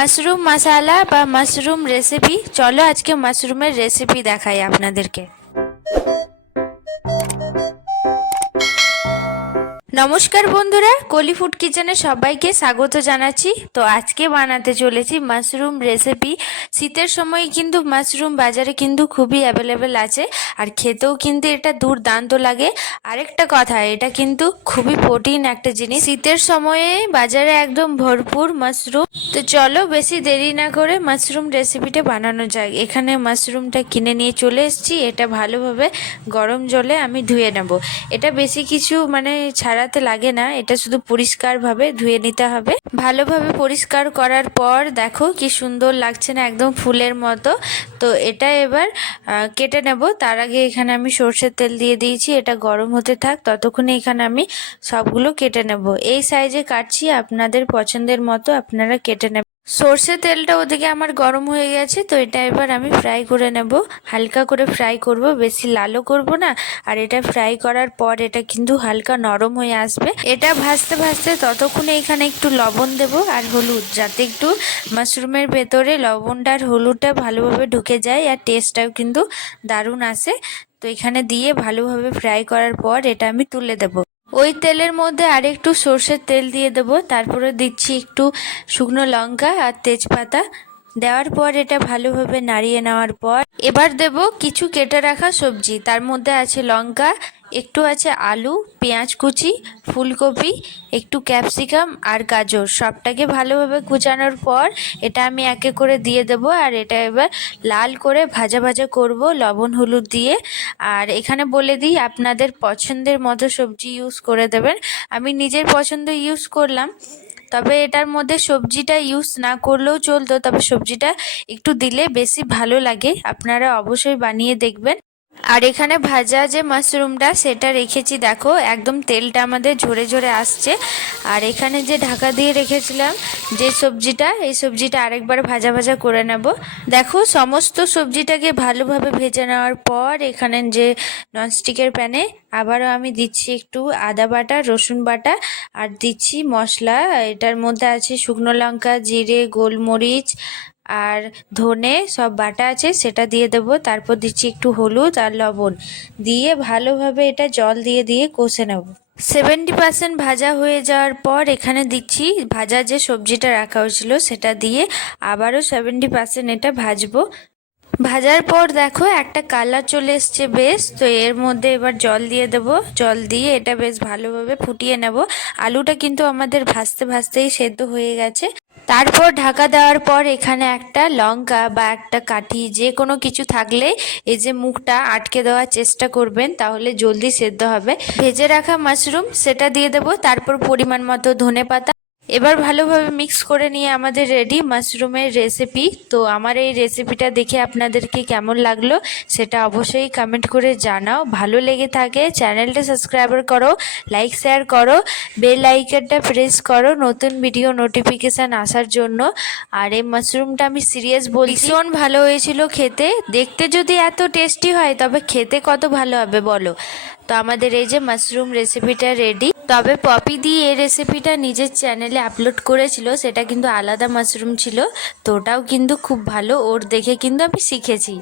Mushroom মশালা বা mushroom recipe. চলো আজকে মাশরুমের রেসিপি দেখাই আপনাদেরকে। নমস্কার বন্ধুরা, কলি ফুড কিচেনে সবাইকে স্বাগত জানাচ্ছি। তো আজকে বানাতে চলেছি মাশরুম রেসিপি। শীতের সময় কিন্তু মাশরুম বাজারে কিন্তু খুবই অ্যাভেলেবেল আছে, আর খেতেও কিন্তু এটা দুর্দান্ত লাগে। আরেকটা কথা, এটা কিন্তু খুবই প্রোটিন একটা জিনিস। শীতের সময়ে বাজারে একদম ভরপুর মাশরুম। তো চলো বেশি দেরি না করে মাশরুম রেসিপিটা বানানো যাক। এখানে মাশরুমটা কিনে নিয়ে চলে এসেছি। এটা ভালোভাবে গরম জলে আমি ধুয়ে নেব। এটা বেশি কিছু ছাড়াতে লাগে না, এটা শুধু পরিষ্কারভাবে ধুয়ে নিতে হবে। ভালোভাবে পরিষ্কার করার পর দেখো কি সুন্দর লাগছে না, একদম ফুলের মতো। তো এটা এবার কেটে নেব। তার আগে এখানে আমি সর্ষের তেল দিয়ে দিয়েছি, এটা গরম হতে থাক, ততক্ষণে এখানে আমি সবগুলো কেটে নেব। এই সাইজে কাটছি, আপনাদের পছন্দের মতো আপনারা কেটে নেবেন। সর্ষে তেলটা ওদিকে আমার গরম হয়ে গেছে, তো এটা এবার আমি ফ্রাই করে নেব। হালকা করে ফ্রাই করব, বেশি লালও করব না। আর এটা ফ্রাই করার পর এটা কিন্তু হালকা নরম হয়ে আসবে। এটা ভাজতে ভাজতে ততক্ষণে এখানে একটু লবণ দেব আর হলুদ, যাতে একটু মাশরুমের ভেতরে লবণটা আর হলুদটা ভালোভাবে ঢুকে যায় আর টেস্টটাও কিন্তু দারুণ আসে। তো এখানে দিয়ে ভালোভাবে ফ্রাই করার পর এটা আমি তুলে দেব। ওই তেলের মধ্যে আরেকটু সর্ষের তেল দিয়ে দেবো, তারপরে দিচ্ছি একটু শুকনো লঙ্কা আর তেজপাতা। দেওয়ার পর এটা ভালোভাবে নাড়িয়ে নেওয়ার পর এবার দেব কিছু কেটে রাখা সবজি। তার মধ্যে আছে লঙ্কা, একটু আছে আলু, পেঁয়াজ কুচি, ফুলকপি, একটু ক্যাপসিকাম আর গাজর। সবটাকে ভালোভাবে কুচানোর পর এটা আমি একে করে দিয়ে দেব। আর এটা এবার লাল করে ভাজা ভাজা করব লবণ হলুদ দিয়ে। আর এখানে বলে দিই, আপনাদের পছন্দের মতো সবজি ইউজ করে দেবেন। আমি নিজের পছন্দ ইউজ করলাম, তবে এটার মধ্যে সবজিটা ইউজ না করলেও চলতো, তবে সবজিটা একটু দিলে বেশি ভালো লাগে। আপনারা অবশ্যই বানিয়ে দেখবেন। আর এখানে ভাজা যে মাশরুমটা সেটা রেখেছি, দেখো একদম তেলটা আমাদের ঝরে ঝরে আসছে। আর এখানে যে ঢাকা দিয়ে রেখেছিলাম যে সবজিটা, এই সবজিটা আরেকবার ভাজা ভাজা করে নেব। দেখো সমস্ত সবজিটাকে ভালোভাবে ভেজে নেওয়ার পর এখানে যে ননস্টিকের প্যানে আবারও আমি দিচ্ছি একটু আদা বাটা, রসুন বাটা আর দিচ্ছি মশলা। এটার মধ্যে আছে শুকনো লঙ্কা, জিরে, গোলমরিচ আর ধনে সব বাটা আছে, সেটা দিয়ে দেবো। তারপর দিচ্ছি একটু হলুদ আর লবণ দিয়ে ভালোভাবে এটা জল দিয়ে দিয়ে কষে নেব। 70% ভাজা হয়ে যাওয়ার পর এখানে দিচ্ছি ভাজা যে সবজিটা রাখা হয়েছিল সেটা দিয়ে আবারও 70% এটা ভাজবো। ভাজার পর দেখো একটা কালার চলে এসছে বেশ। তো এর মধ্যে এবার জল দিয়ে দেব। জল দিয়ে এটা বেশ ভালোভাবে ফুটিয়ে নেব। আলুটা কিন্তু আমাদের ভাজতে ভাজতেই সেদ্ধ হয়ে গেছে। তারপর ঢাকা দেওয়ার পর এখানে একটা লঙ্কা বা একটা কাঠি যে কোনো কিছু থাকলে এই যে মুখটা আটকে দেওয়ার চেষ্টা করবেন, তাহলে জলদি সেদ্ধ হবে। ভেজে রাখা মাশরুম সেটা দিয়ে দেব, তারপর পরিমাণ মতো ধনেপাতা। এবার ভালোভাবে মিক্স করে নিয়ে আমাদের রেডি মাশরুমের রেসিপি। তো আমার এই রেসিপিটা দেখে আপনাদেরকে কেমন লাগলো সেটা অবশ্যই কমেন্ট করে জানাও। ভালো লেগে থাকে চ্যানেলটা সাবস্ক্রাইব করো, লাইক শেয়ার করো, বেল আইকনটা প্রেস করো নতুন ভিডিও নোটিফিকেশান আসার জন্য। আর এই মাশরুমটা আমি সিরিয়াস বলছি, ভীষণ ভালো হয়েছিল খেতে। দেখতে যদি এত টেস্টি হয় তবে খেতে কত ভালো হবে বলো। তো আমাদের এই যে মাশরুম রেসিপিটা রেডি। তবে পপি দি এই রেসিপিটা নিজের চ্যানেলে আপলোড করেছিল, সেটা কিন্তু আলাদা মাশরুম ছিল। তো ওটাও কিন্তু খুব ভালো, ওর দেখে কিন্তু আমি শিখেছি।